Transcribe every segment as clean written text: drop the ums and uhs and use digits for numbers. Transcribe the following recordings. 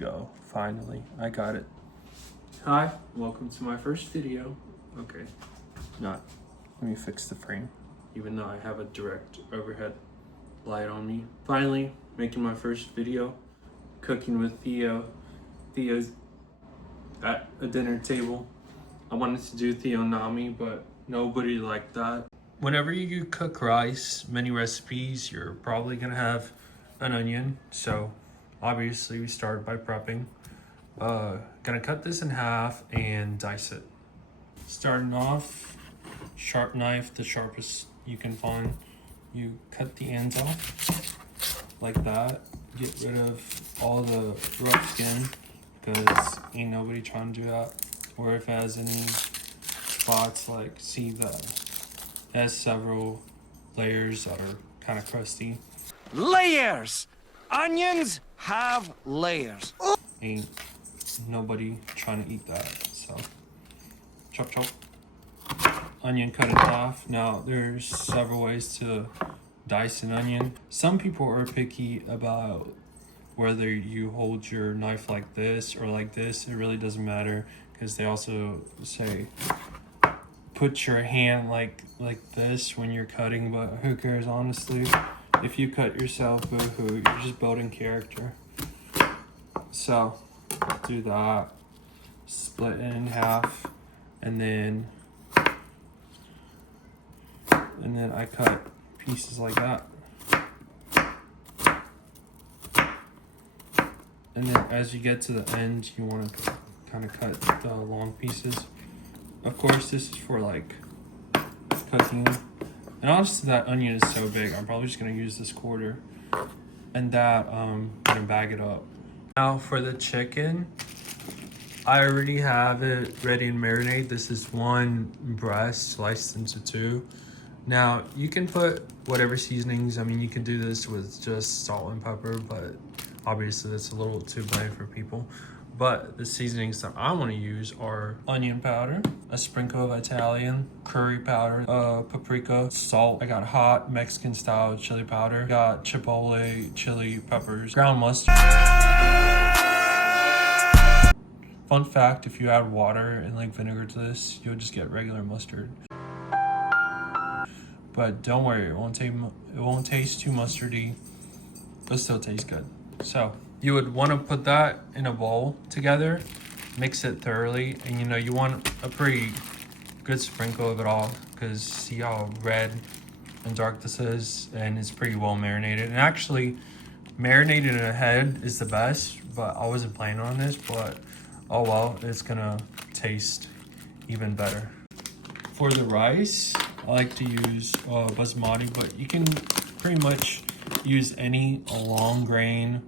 go. Finally, I got it. Hi, welcome to my first video. Okay, let me fix the frame, even though I have a direct overhead light on me. Finally, making my first video, cooking with Theo. Theo's at a dinner table. I wanted to do Theo Nami, but nobody liked that. Whenever you cook rice, many recipes, you're probably gonna have an onion. So obviously we started by prepping. Gonna cut this in half and dice it. Starting off, sharp knife, the sharpest you can find. You cut the ends off like that. Get rid of all the rough skin because ain't nobody trying to do that. Or if it has any spots, like see that it has several layers that are kind of crusty. Layers! Onions have layers. Ain't nobody trying to eat that, so chop chop. Onion, cut it off. Now there's several ways to dice an onion. Some people are picky about whether you hold your knife like this or like this. It really doesn't matter because they also say put your hand like this when you're cutting, but who cares, honestly? If you cut yourself, boo-hoo, you're just building character. So do that, split it in half, and then I cut pieces like that. And then as you get to the end, you want to kind of cut the long pieces. Of course, this is for like cooking. And honestly, that onion is so big, I'm probably just gonna use this quarter. And that, gonna bag it up. Now for the chicken, I already have it ready to marinate. This is one breast sliced into two. Now you can put whatever seasonings. I mean, you can do this with just salt and pepper, but obviously that's a little too bland for people. But the seasonings that I want to use are onion powder, a sprinkle of Italian, curry powder, paprika, salt. I got hot Mexican style chili powder. Got chipotle chili peppers, ground mustard. Fun fact, if you add water and like vinegar to this, you'll just get regular mustard. But don't worry, it won't taste too mustardy. It'll still taste good. So you would want to put that in a bowl together, mix it thoroughly, and you want a pretty good sprinkle of it all because see how red and dark this is, and it's pretty well marinated. And actually, marinated ahead is the best, but I wasn't planning on this, but oh well, it's gonna taste even better. For the rice, I like to use basmati, but you can pretty much use any long grain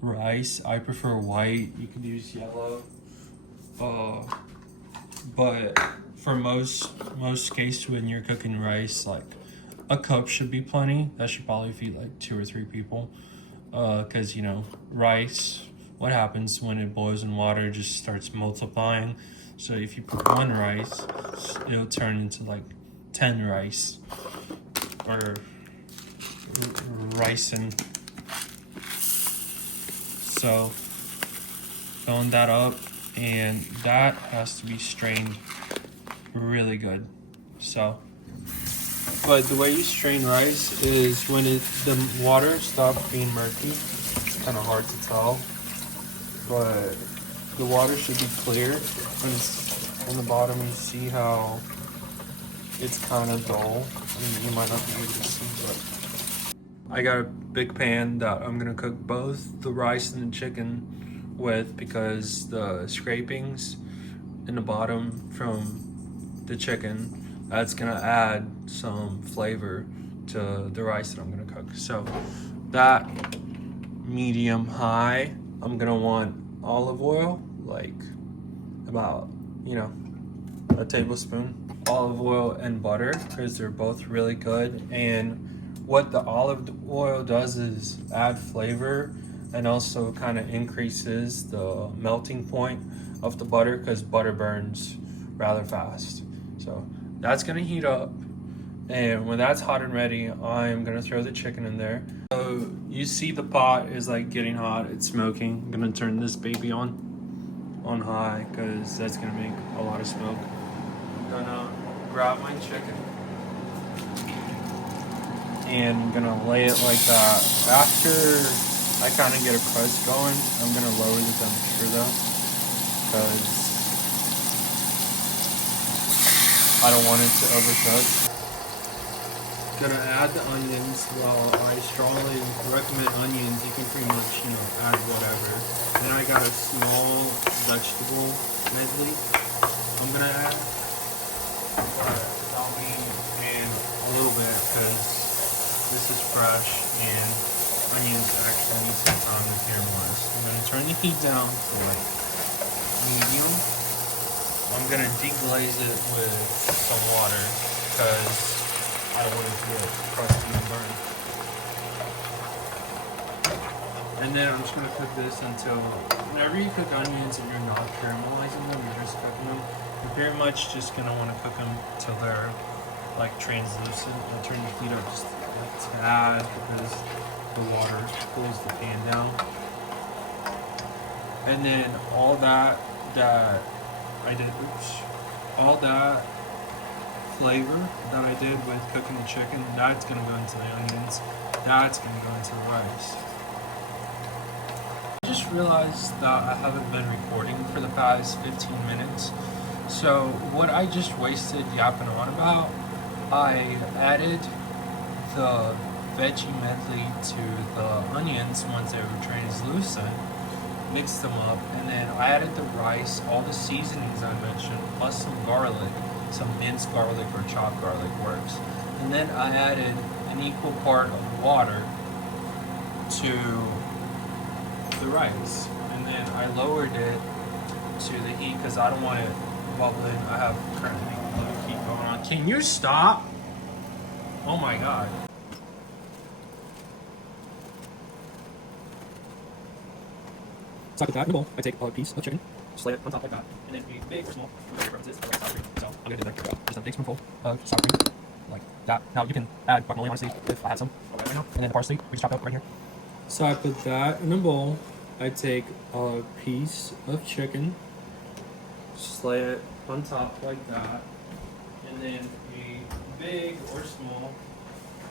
rice. I prefer white. You can use yellow. But for most cases when you're cooking rice, like a cup should be plenty. That should probably feed like 2 or 3 people. Because rice, what happens when it boils in water, it just starts multiplying. So if you put one rice, it'll turn into like 10 rice or rice. And so filling that up, and that has to be strained really good. So but the way you strain rice is when the water stops being murky. It's kind of hard to tell, but the water should be clear. When it's on the bottom, you see how it's kind of dull. I mean, you might not be able to see, but I got a big pan that I'm gonna cook both the rice and the chicken with because the scrapings in the bottom from the chicken, that's gonna add some flavor to the rice that I'm gonna cook. So that medium high, I'm gonna want olive oil, like about a tablespoon. Olive oil and butter because they're both really good. And what the olive oil does is add flavor and also kind of increases the melting point of the butter because butter burns rather fast. So that's gonna heat up, And when that's hot and ready, I'm gonna throw the chicken in there. So you see the pot is like getting hot, it's smoking. I'm gonna turn this baby on high because that's gonna make a lot of smoke. I'm gonna grab my chicken and I'm gonna lay it like that. After I kind of get a crust going, I'm gonna lower the temperature though, because I don't want it to overcook. Gonna add the onions. Well, I strongly recommend onions. You can pretty much, add whatever. Then I got a small vegetable medley I'm gonna add. But that'll be in a little bit because this is fresh and onions actually need some time to caramelize. I'm gonna turn the heat down to like medium. I'm gonna deglaze it with some water because I don't want it to get crusty and burn. And then I'm just gonna cook this until, whenever you cook onions and you're not caramelizing them, you're just cooking them, you're very much just gonna wanna cook them till they're like translucent. And turn the heat up just a tad because the water cools the pan down. And then all that all that flavor that I did with cooking the chicken, that's gonna go into the onions, that's gonna go into the rice. I just realized that I haven't been recording for the past 15 minutes. So what I just wasted yapping on about, I added the veggie medley to the onions once they were translucent, mixed them up, and then I added the rice, all the seasonings I mentioned, plus some garlic. Some minced garlic or chopped garlic works. And then I added an equal part of water to the rice. And then I lowered it to the heat because I don't want it bubbling. I have currently low heat going on. Can you stop? Oh my god. So with that in the bowl, I take a piece of chicken, just lay it on top like that, and then be big or small, whatever your preference is. I like sour cream, so I'm gonna do that. Just a big spoonful of sour cream, like that. Now you can add guacamole, honestly, if I had some right now, and then parsley, we just chopped up right here. So I put that in a bowl. I take a piece of chicken, just lay it on top like that, and then a big or small,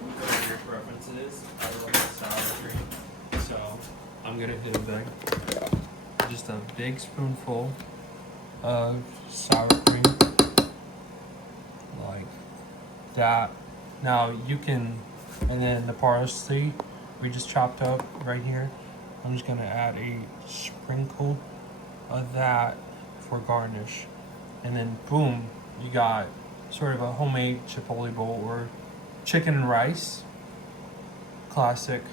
whatever your preference is. I like sour cream, so I'm gonna hit a big. Just a big spoonful of sour cream, like that. Now you can, and then the parsley we just chopped up right here. I'm just gonna add a sprinkle of that for garnish, and then boom, you got sort of a homemade chipotle bowl or chicken and rice, classic